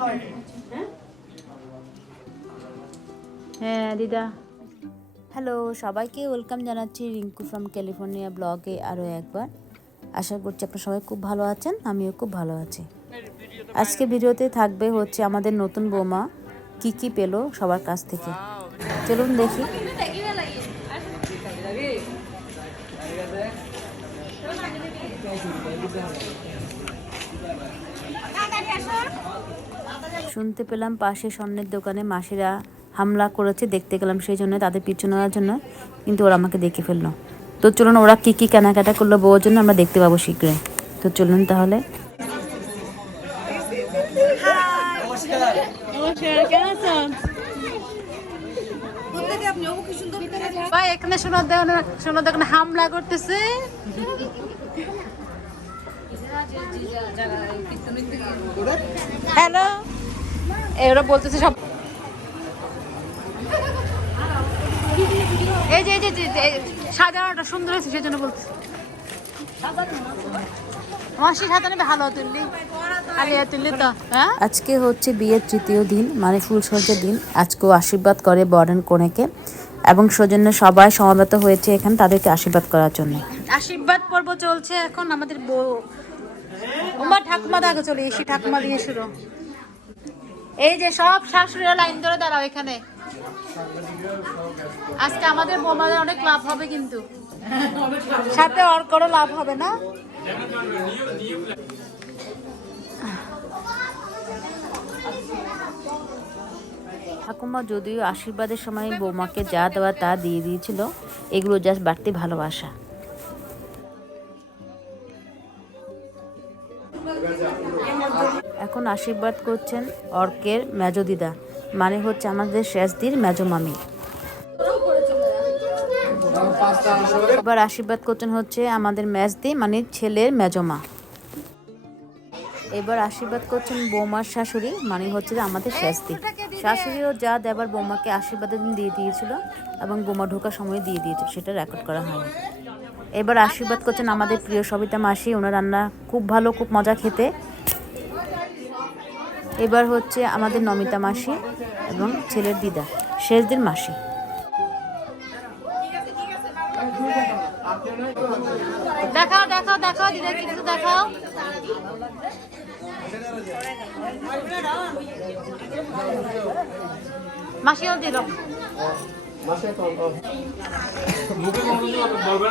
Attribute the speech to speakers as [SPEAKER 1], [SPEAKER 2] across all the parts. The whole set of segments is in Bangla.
[SPEAKER 1] হয়
[SPEAKER 2] হ্যাঁ দিদা হ্যালো সবাইকে ওয়েলকাম জানাচ্ছি রিঙ্কু ফ্রম ক্যালিফোর্নিয়া ব্লগে আরও একবার আশা করছি আপনারা সবাই খুব ভালো আছেন আমিও খুব ভালো আছি আজকে ভিডিওতে থাকবে হচ্ছে আমাদের নতুন বৌমা কি কি পেল সবার কাছ থেকে চলুন দেখি শুনতে পেলাম পাশে স্বর্ণের দোকানে মাসিরা হামলা করেছে, দেখতে গেলাম সেই জন্য, তাদের পিছু নেওয়ার জন্য, কিন্তু ওরা আমাকে দেখে ফেলল। তো চলুন, ওরা কি কি কেনাকাটা করল বউর জন্য আমরা দেখতে পাবো শীঘ্রই। তো চলুন তাহলে।
[SPEAKER 3] ভাই, এখানে সোনার দোকানে সোনার দোকানে হামলা করতেছে। হ্যালো। এরা বলতেছে সব এই যে এই যে সাজানোটা সুন্দর হয়েছে সেই জন্য বলতেছে হ্যাঁ?
[SPEAKER 2] আজকে হচ্ছে বিয়ের তৃতীয় দিন মানে ফুলসজ্জার দিন। আজকেও আশীর্বাদ করে বরেন কনেকে। এবং সৌজন্য সবাই সমাবেত হয়েছে এখানে তাদেরকে আশীর্বাদ করার জন্য।
[SPEAKER 3] আশীর্বাদ পর্ব চলছে এখন আমাদের বউ ওমা ঠাকুমা আগে চলে এসি ঠাকুমা দিয়ে শুরু। এই যে সব শাশুড়িরা লাইন ধরে দাঁড়াও এখানে। আজকে আমাদের বোমাদের অনেক লাভ হবে কিন্তু। সাথে অর্করও লাভ হবে না?
[SPEAKER 2] ঠাকুমা যদিও আশীর্বাদের সময় বৌমাকে যা দেওয়া তা দিয়ে দিয়েছিল, এগুলো জাস্ট বাড়তি ভালোবাসা। এখন আশীর্বাদ করছেন অর্কের মেজো দিদা। মানে হচ্ছে আমাদের শেষদির মেজো মামি। এবার আশীর্বাদ করছেন হচ্ছে আমাদের মেজদি মানে ছেলের মেজমা এবার আশীর্বাদ করছেন বৌমার শাশুড়ি মানে হচ্ছে আমাদের শেষদি। শাশুড়িও যা দেবার বৌমাকে আশীর্বাদের দিন দিয়ে দিয়েছিল এবং বোমা ঢোকার সময় দিয়ে দিয়েছিল, সেটা রেকর্ড করা হয়নি। এবার আশীর্বাদ করছেন আমাদের প্রিয় সবিতা মাসি ওনার রান্না খুব ভালো খুব মজা খেতে। এবার হচ্ছে আমাদের নমিতা মাসি এবং ছেলের দিদা শেষ দিন মাসি।
[SPEAKER 3] দেখাও দেখাও দেখাও দিদা কিছু দেখাও। মাসিও দিল। মাসি মাসি মাতা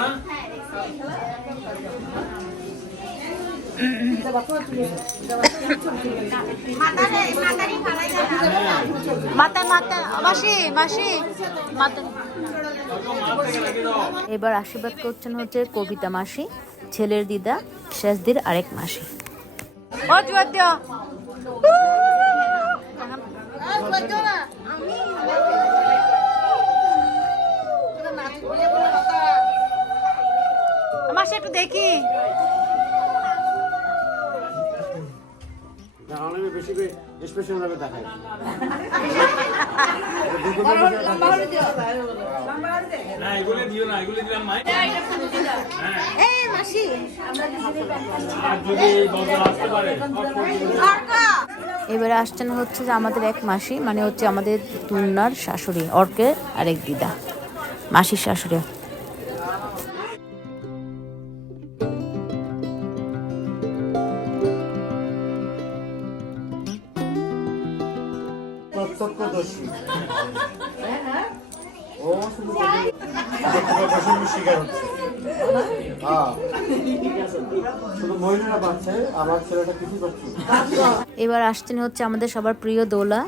[SPEAKER 2] এবার আশীর্বাদ করছেন হচ্ছে কবিতা মাসি ছেলের দিদা শেষদির আরেক মাসি।
[SPEAKER 3] মাসি একটু দেখি।
[SPEAKER 4] বেশি স্পেশাল ভাবে দেখাই
[SPEAKER 5] না এগুলো দিও না এগুলো দিলাম মাই। আর যদি আসতে পারে
[SPEAKER 2] এবারে আসছেন হচ্ছে যে আমাদের এক মাসি মানে হচ্ছে আমাদের তুলনার শাশুড়ি অর্কের আরেক দিদা। মাসির শাশুড়ি। এবার আসছেন হচ্ছে আমাদের সবার প্রিয় দোলা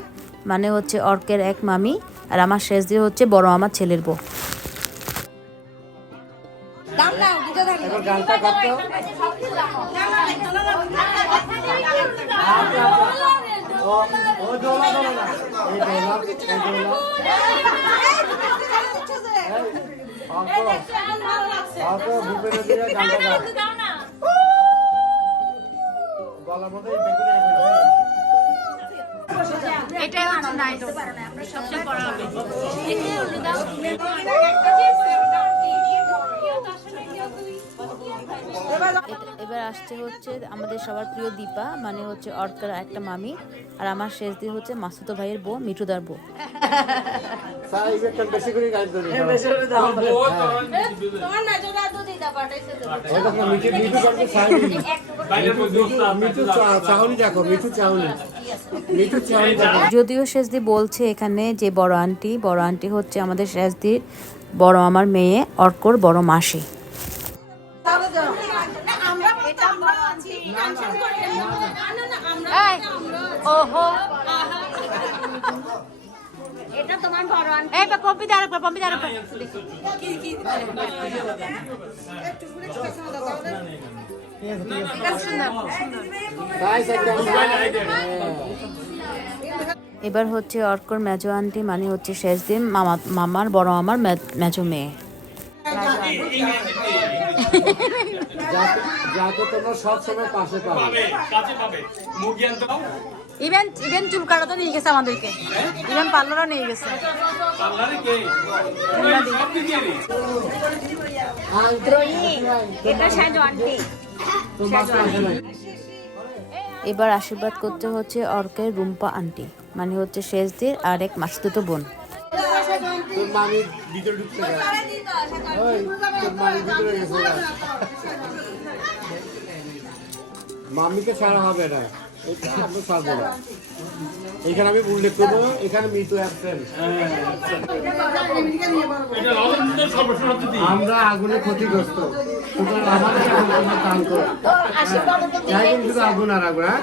[SPEAKER 2] মানে হচ্ছে অর্কের এক মামি, আর আমার শেষ দিয়ে হচ্ছে বড় আমার ছেলের বউ।
[SPEAKER 4] এবার
[SPEAKER 2] আসছে হচ্ছে আমাদের সবার প্রিয় দীপা মানে হচ্ছে অর্কার একটা মামি, আর আমার শেষ দিন হচ্ছে মাসুতো ভাইয়ের বউ, মিঠুদার বউ। যদিও শেষদি বলছে এখানে যে বড় আন্টি বড় আন্টি হচ্ছে আমাদের শেষদির বড় আমার মেয়ে অর্কর বড় মাসি।
[SPEAKER 1] এটা তোমার বড় আন্টি
[SPEAKER 3] এই বা পম্পি দাঁড়া পম্পি দাঁড়া
[SPEAKER 4] গাইস একদম
[SPEAKER 2] এবার হচ্ছে অর্কর মেজো আন্টি মানে হচ্ছে শেষদিন মামা মামার বড় আমার মেজো মেয়ে
[SPEAKER 4] যাতে তোমরা সব সময় পাশে পাবে।
[SPEAKER 5] কাছে পাবে। মুরগি আনতে দাও
[SPEAKER 3] ইভেন ইভেন চুল কাটাতে নিয়ে গেছে আমাদেরকে। ইভেন পার্লারও নিয়ে গেছে।
[SPEAKER 2] এবার আশীর্বাদ করতে হচ্ছে অর্কের রুম্পা আন্টি মানে হচ্ছে শেষদির আর এক মাসতুতো বোন।
[SPEAKER 4] তোর মামি ভিতরে ঢুকতে গেছে ওই, তোর মামি ভিতরে গেছে গা। মাম্মিকে ছাড়া হবে না। এটা ছাড়বো না। এখানে আমি উল্লেখ করব এখানে মৃত্যু আমরা আগুনে ক্ষতিগ্রস্ত। আগুন আর আগুন হ্যাঁ?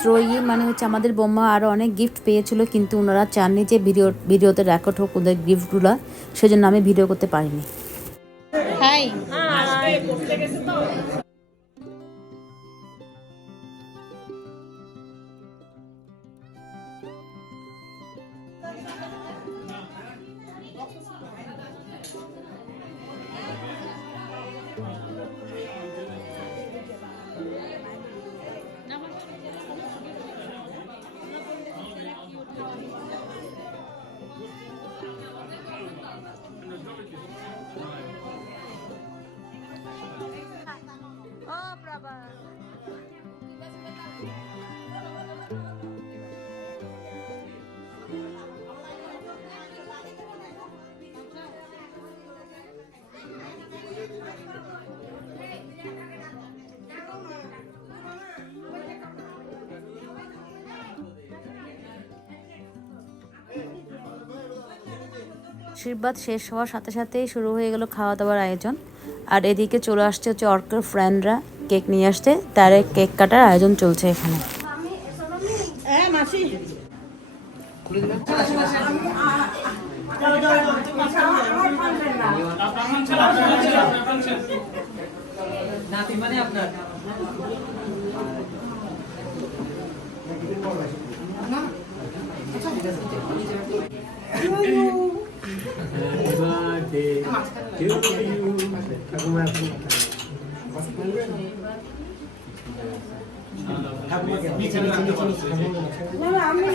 [SPEAKER 2] ত্রয়ী মানে হচ্ছে আমাদের বোম্মা আরও অনেক গিফট পেয়েছিল কিন্তু ওনারা চাননি যে ভিডিও ভিডিওতে রেকর্ড হোক ওদের গিফটগুলো সেজন্য আমি ভিডিও করতে পারিনি।
[SPEAKER 3] হাই
[SPEAKER 2] আশীর্বাদ শেষ হওয়ার সাথে সাথেই শুরু হয়ে গেল খাওয়া দাওয়ার আয়োজন। আর এদিকে চলে আসছে হচ্ছে অর্কের ফ্রেন্ডরা কেক নিয়ে আসতে। তার কেক কাটার আয়োজন চলছে এখানে।
[SPEAKER 5] আপনার ছেলে আপনার ছেলে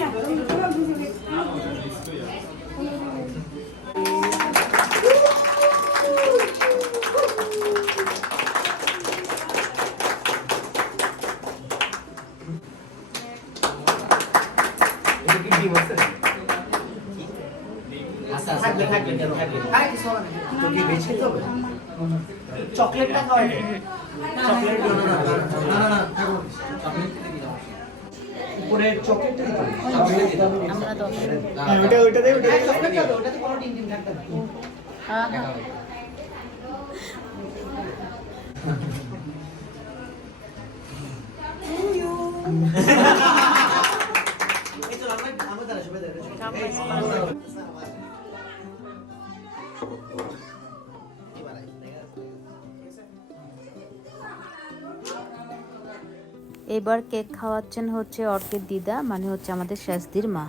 [SPEAKER 5] আপনার ছেলে
[SPEAKER 1] চকলেটটা খাওয়াই উপরে
[SPEAKER 2] আমরা
[SPEAKER 1] হ্যাঁ, ওটা ওটা দে ওটা দে চকলেট দাও ওটাতে কোনো টিন টিন থাকবে এই তো আমরা আমরা দাঁড়া সবাই দাঁড়া
[SPEAKER 2] এবার কেক খাওয়াচ্ছেন হচ্ছে অর্কের দিদা মানে হচ্ছে আমাদের শাস্তির মা।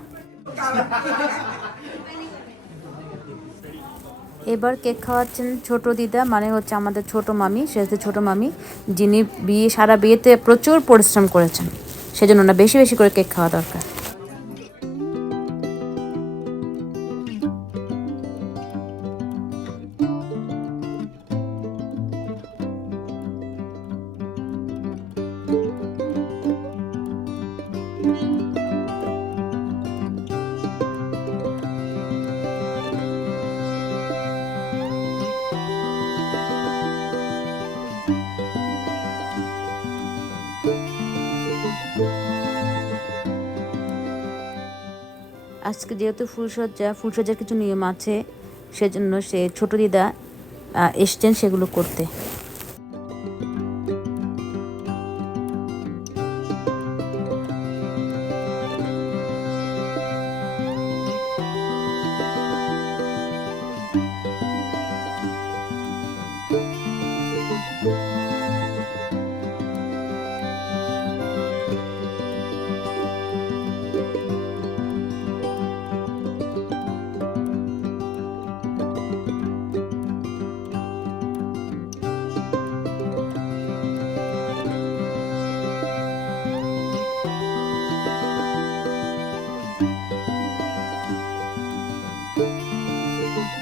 [SPEAKER 2] এবার কেক খাওয়াচ্ছেন ছোট দিদা মানে হচ্ছে আমাদের ছোট মামি সেহেতু ছোট মামি, যিনি বিয়ে, সারা বিয়েতে প্রচুর পরিশ্রম করেছেন। সেজন্য না বেশি বেশি করে কেক খাওয়া দরকার। আজকে যেহেতু ফুলসজ্জা ফুলসজ্জার কিছু নিয়ম আছে সেজন্য সে ছোট দিদা এসছেন সেগুলো করতে।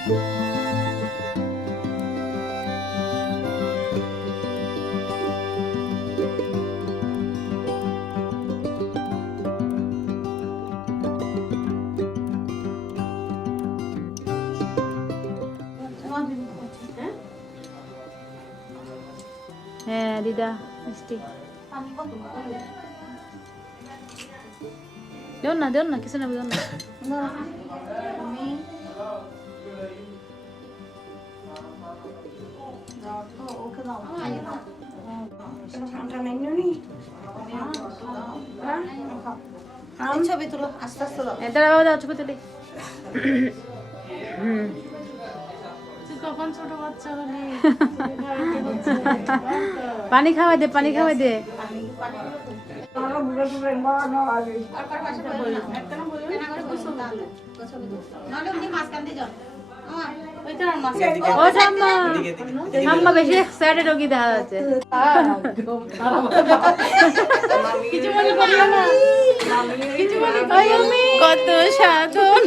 [SPEAKER 2] হ্যাঁ দিদা মিষ্টি দেন না দেন না কিছু না দেন না
[SPEAKER 1] ছবি তুলো আস্তে আস্তে দাও।
[SPEAKER 2] এ, দাঁড়া বাবা দাও চুপে তুলি
[SPEAKER 3] তুই কখন ছোট বাচ্চা হলি
[SPEAKER 2] পানি খাওয়াই দে পানি খাওয়াই দে
[SPEAKER 3] ওইটা আর মাছ
[SPEAKER 2] ও ঠাম্মা ঠাম্মা। বেশি এক্সাইটেড ওকি দেখা যাচ্ছে।
[SPEAKER 3] কিছু মনে করিও না। কিছু মনে করিও কত সাধন।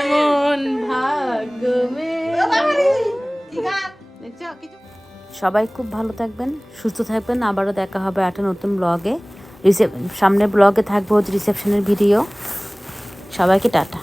[SPEAKER 3] এমন ভাগ্য
[SPEAKER 2] সবাই খুব ভালো থাকবেন সুস্থ থাকবেন। আবারও দেখা হবে একটা নতুন ব্লগে রিসেপ সামনের ব্লগে থাকব হচ্ছে রিসেপশনের ভিডিও সবাইকে টাটা।